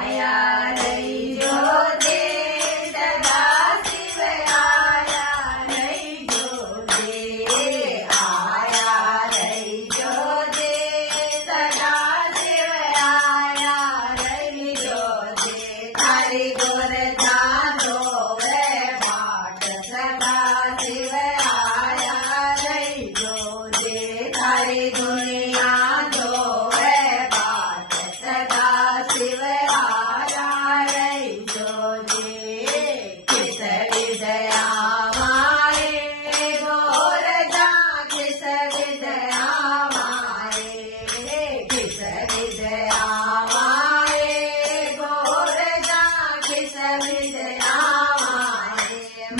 आया रही ज्योति सदा शिव आया रही ज्योति आया रही ज्योति सदा शिव आया रही ज्योति थारी गोर जानो वे बाट सदा शिव आया रही ज्योति थारी दुनिया जोवे बाट सदा शिव आया रही ज्योति किस विदया माए गोर जा किस विदया माए किस विदया माए गोर जा किस विदया माए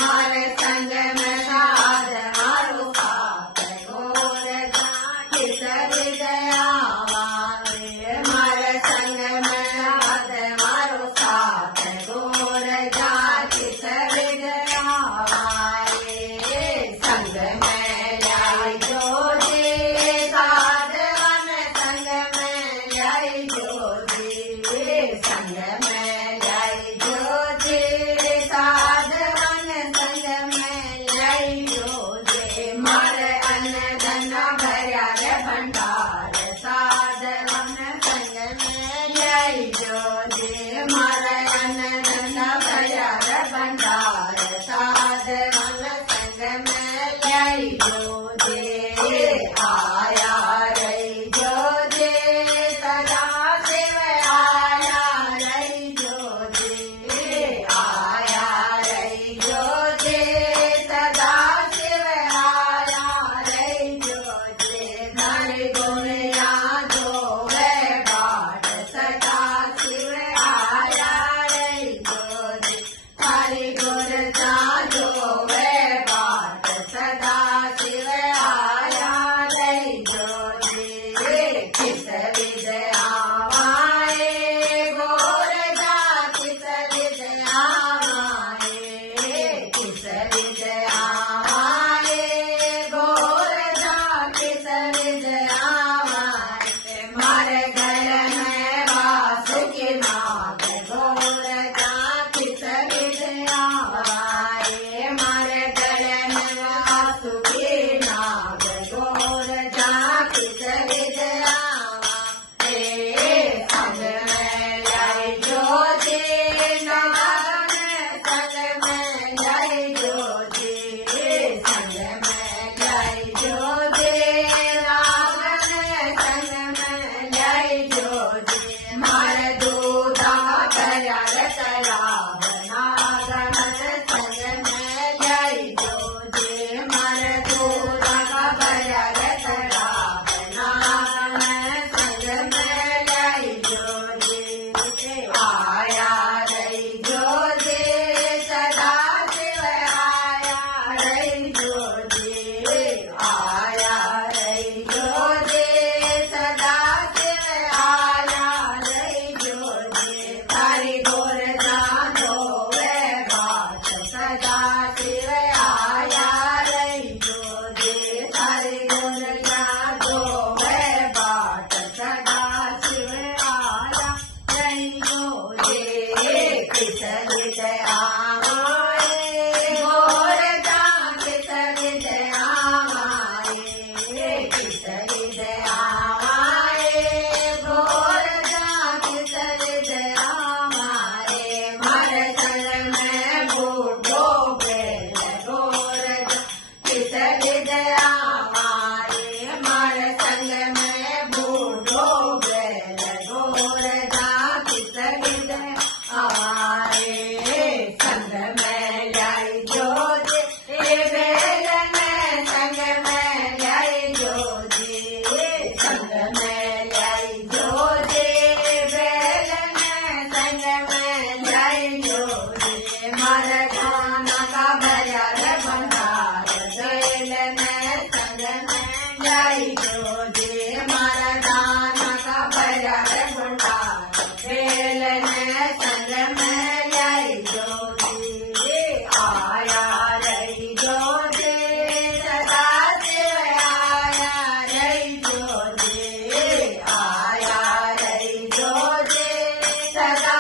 मारे संग में साध मारू पाप गोर जा किस विदया माए मारे संग में साध मारू साथ गोर जा किस विदया माए संग में लाई ज्योति साधवन संग में लाई ज्योति संग में लाई ज्योति साधवन संग में लाई ज्योति मारे अन्न धन भर्या रे भंडार साधवन संग में लाई ज्योति मारे अन्न धन भर्या रे भंडार साधवन संग में लाई ज्योति आया रही ज्योति सदा शिव आया रही ज्योति आया रही ज्योति सदा शिव आया रही ज्योति धन गुणिया जोवे बाट सदा शिव आया रही ज्योति हरि गुर जा जोवे बाट सदा शिव आया रही ज्योति किस विदया माए गोर जा किस विदया माए किस विदया माए गोर जा किस विदया माए मारे घर में वासुकी नाथ गोर जा किस विदया माए मारे गले में वासुकी नाथ गोर जा किस विदया माए संग में लाई ज्योति नागन संग में लाई ज्योति संग में लाई ज्योति नागन संग में लाई ज्योति मार दूधा भर्या रे तालाब नागन संग में लाई ज्योति मार दूधा भर्या रे तालाब नागन संग में लाई ज्योति आया रही ज्योति सदा शिव आया रही ज्योति आया रही ज्योति सदा शिव आया रही ज्योति तारी गोर जानो वे बाट सदा शिव आया रही ज्योति तारी गोर जानो वे बाट सदा शिव आया रही ज्योति किस विदया माए गोर जा किस विदया माए किस विदया माए गोर जा किस विदया माए मारे संग में बूढ़ो बेल गोर जा किस विदया माए मारे संग में बूढ़ो बेल गोर जा किस विदया माए संग में लाई ज्योति बेल में संग में लाई ज्योति संग में लाई ज्योति बेल में संग में लाई ज्योति मर खाना का भर्या रे भंडार बेल में संग में लाई ज्योति मर खाना का भर्या रे भंडार बेल में संग में लाई ज्योति आया रही ज्योति सदा शिव आया रही ज्योति आया रही ज्योति सदा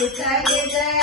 સગી જય